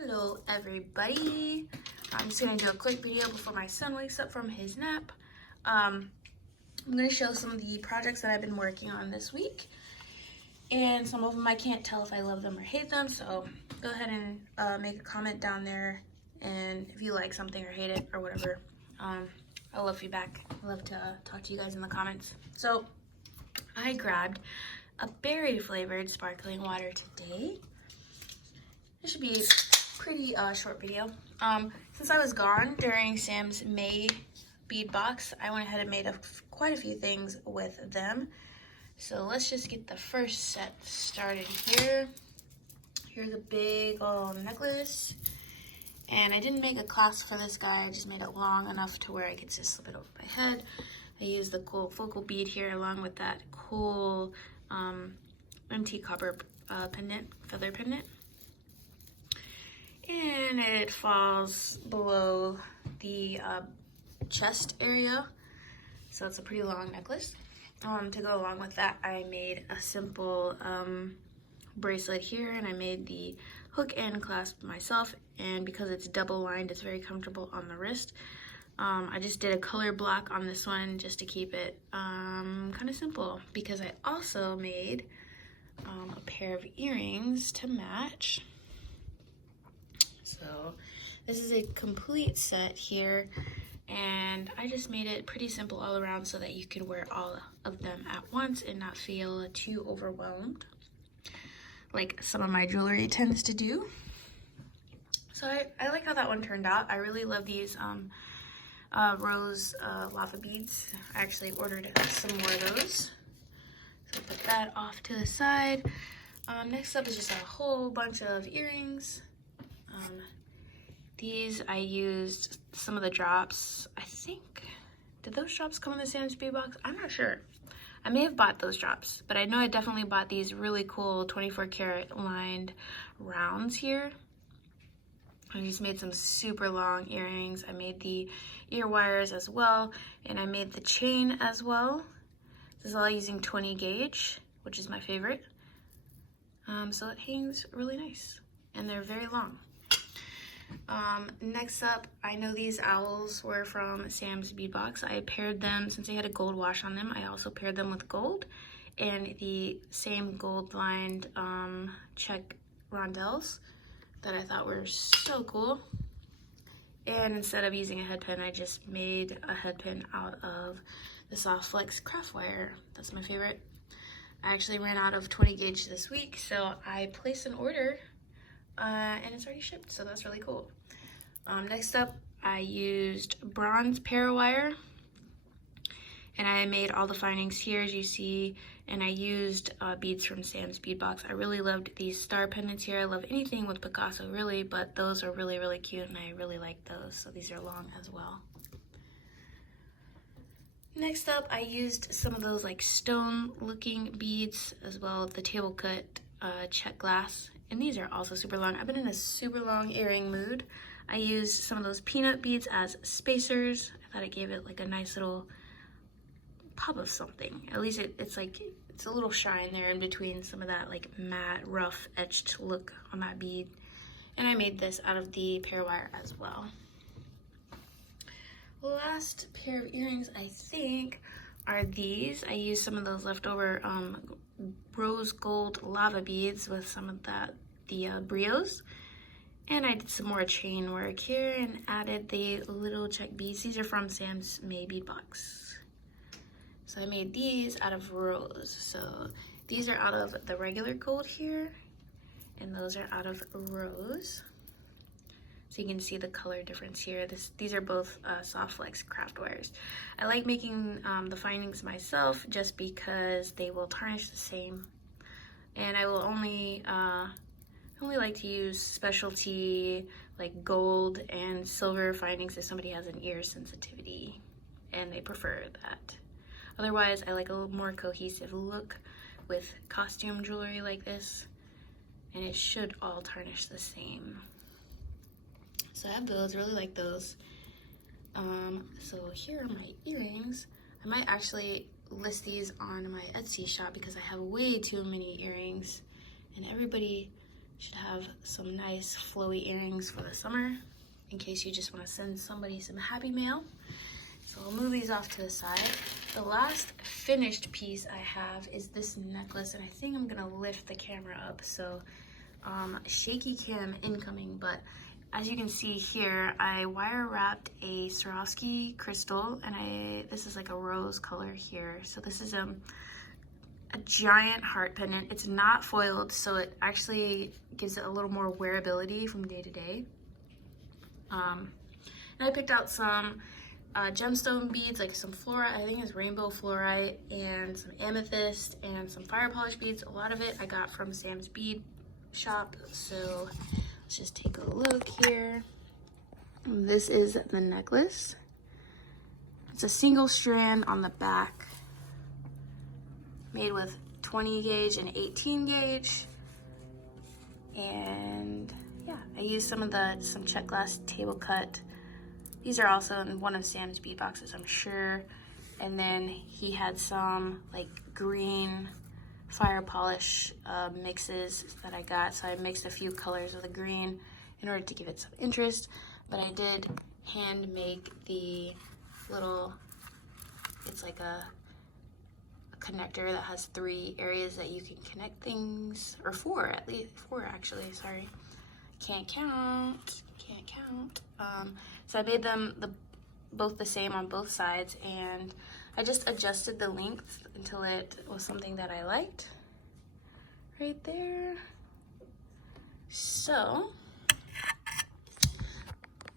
Hello everybody. I'm just gonna do a quick video before my son wakes up from his nap. I'm gonna show some of the projects that I've been working on this week, and some of them I can't tell if I love them or hate them, so go ahead and make a comment down there, and if you like something or hate it or whatever. I love feedback. I love to talk to you guys in the comments. So I grabbed a berry flavored sparkling water today. This should be a pretty short video. Since I was gone during Sam's May bead box, I went ahead and made quite a few things with them. So let's just get the first set started here. Here's a big old necklace. And I didn't make a clasp for this guy, I just made it long enough to where I could just slip it over my head. I used the cool focal bead here along with that cool MT copper pendant, feather pendant. And it falls below the chest area, so it's a pretty long necklace. To go along with that, I made a simple bracelet here, and I made the hook and clasp myself, and because it's double lined, it's very comfortable on the wrist. I just did a color block on this one just to keep it kind of simple, because I also made a pair of earrings to match. So this is a complete set here, and I just made it pretty simple all around so that you could wear all of them at once and not feel too overwhelmed like some of my jewelry tends to do. So I like how that one turned out. I really love these rose lava beads. I actually ordered some more of those. So put that off to the side. Next up is just a whole bunch of earrings. These I used some of the drops. I think, did those drops come in the Sam's bead box? I'm not sure. I may have bought those drops, but I know I definitely bought these really cool 24 karat lined rounds here. I just made some super long earrings. I made the ear wires as well, and I made the chain as well. This is all using 20 gauge, which is my favorite. So it hangs really nice, and they're very long. Next up, I know these owls were from Sam's bead box. I paired them, since they had a gold wash on them, I also paired them with gold and the same gold lined check rondelles that I thought were so cool. And instead of using a head pin, I just made a head pin out of the soft flex craft wire. That's my favorite. I actually ran out of 20 gauge this week, so I placed an order and it's already shipped, so that's really cool. Next up, I used bronze parawire, and I made all the findings here as you see, and I used beads from Sam's bead box. I really loved these star pendants here. I love anything with Picasso really, but those are really, really cute, and I really like those, so these are long as well. Next up, I used some of those like stone looking beads as well, the table cut check glass, and these are also super long. I've been in a super long earring mood. I used some of those peanut beads as spacers. I thought it gave it like a nice little pop of something. At least it's a little shine there in between some of that like matte, rough, etched look on that bead. And I made this out of the parawire as well. Last pair of earrings, I think, are these. I used some of those leftover rose gold lava beads with some of the brios, and I did some more chain work here and added the little check beads. These are from Sam's May bead box. So I made these out of rose. So these are out of the regular gold here, and those are out of rose. So you can see the color difference here. These are both soft flex craft wires. I like making the findings myself just because they will tarnish the same. And I will only like to use specialty like gold and silver findings if somebody has an ear sensitivity and they prefer that. Otherwise, I like a little more cohesive look with costume jewelry like this, and it should all tarnish the same. So I have those, really like those. So here are my earrings. I might actually list these on my Etsy shop because I have way too many earrings, and everybody Should have some nice flowy earrings for the summer in case you just want to send somebody some happy mail. So I'll move these off to the side. The last finished piece I have is this necklace, and I think I'm gonna lift the camera up. So shaky cam incoming, but as you can see here, I wire wrapped a Swarovski crystal, and this is like a rose color here. So this is a giant heart pendant. It's not foiled, so it actually gives it a little more wearability from day to day. And I picked out some gemstone beads, like some fluorite, I think it's rainbow fluorite, and some amethyst, and some fire polish beads. A lot of it I got from Sam's bead shop. So let's just take a look here. This is the necklace. It's a single strand on the back, made with 20 gauge and 18 gauge. And yeah, I used some check glass table cut. These are also in one of Sam's bead boxes, I'm sure. And then he had some like green fire polish mixes that I got. So I mixed a few colors of the green in order to give it some interest. But I did hand make the little, it's like a connector that has 3 areas that you can connect things, or 4 at least, 4 actually, sorry. Can't count. So I made them both the same on both sides, and I just adjusted the length until it was something that I liked. Right there. So,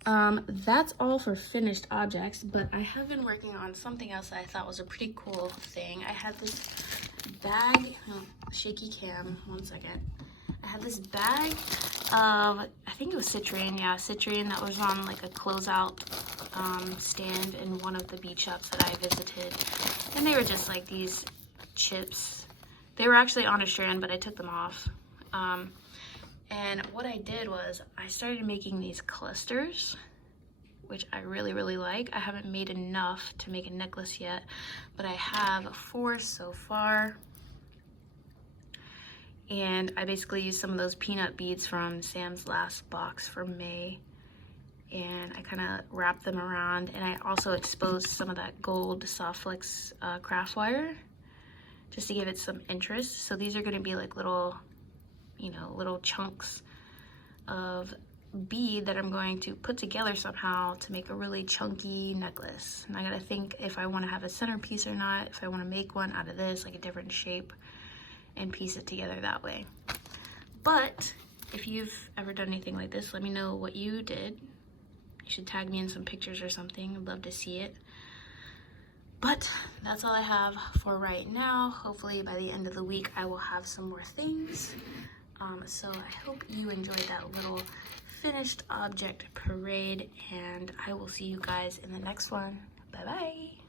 that's all for finished objects, but I have been working on something else that I thought was a pretty cool thing. I had this bag, shaky cam, one second. I had this bag of, I think it was citrine, yeah, citrine that was on like a closeout stand in one of the bead shops that I visited. And they were just like these chips. They were actually on a strand, but I took them off. And what I did was I started making these clusters, which I really, really like. I haven't made enough to make a necklace yet, but I have 4 so far. And I basically used some of those peanut beads from Sam's last box for May. And I kind of wrapped them around, and I also exposed some of that gold soft flex craft wire just to give it some interest. So these are going to be like little, little chunks of bead that I'm going to put together somehow to make a really chunky necklace. And I gotta think if I want to have a centerpiece or not, if I want to make one out of this, like a different shape, and piece it together that way. But if you've ever done anything like this, let me know what you did. You should tag me in some pictures or something. I'd love to see it. But that's all I have for right now. Hopefully by the end of the week I will have some more things. So I hope you enjoyed that little finished object parade, and I will see you guys in the next one. Bye bye.